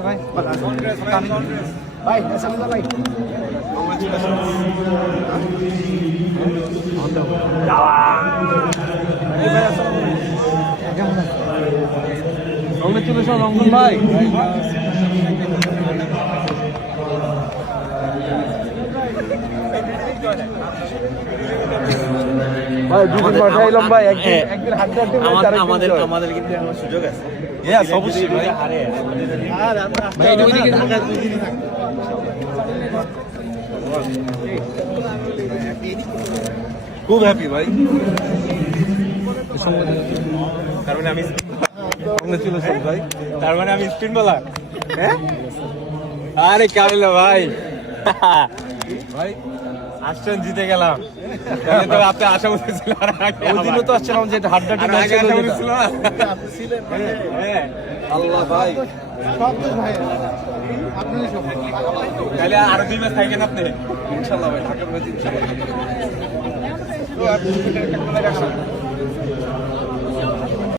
ওকে ভাই ভাই আসসালামু ভাই কেমন আছে? কংগ্রেচুলেশন রঙ্গন ভাই। ভাই দুদিন পাঠাইলাম ভাই, একদিন হাঁটতে হাঁটতে আমাদের কিন্তু এখন সুযোগ আছে। অবশ্যই ভাই। ভাই ওইদিকে ঢাকা 2 দিনই থাকবে। খুব হ্যাপি ভাই। তার মানে আমি কংগ্রেচুলেশন ভাই। তার মানে আমি স্পিন বলার। হ্যাঁ? আরে কাবিলা ভাই। ভাই আসছেন জিতে গেলাম। তাহলে তো আপনি আশা করতেছিল আর আগে ওই দিনও তো আসছিলাম যে হাড্ডা আর আগে আশা করতেছিল না। হ্যাঁ। আল্লাহ ভাই। তাহলে আরো 2 ম্যাচ থাকেন আপনি। ইনশাল্লাহ ভাই, ঢাকার ম্যাচ ইনশাল্লাহ।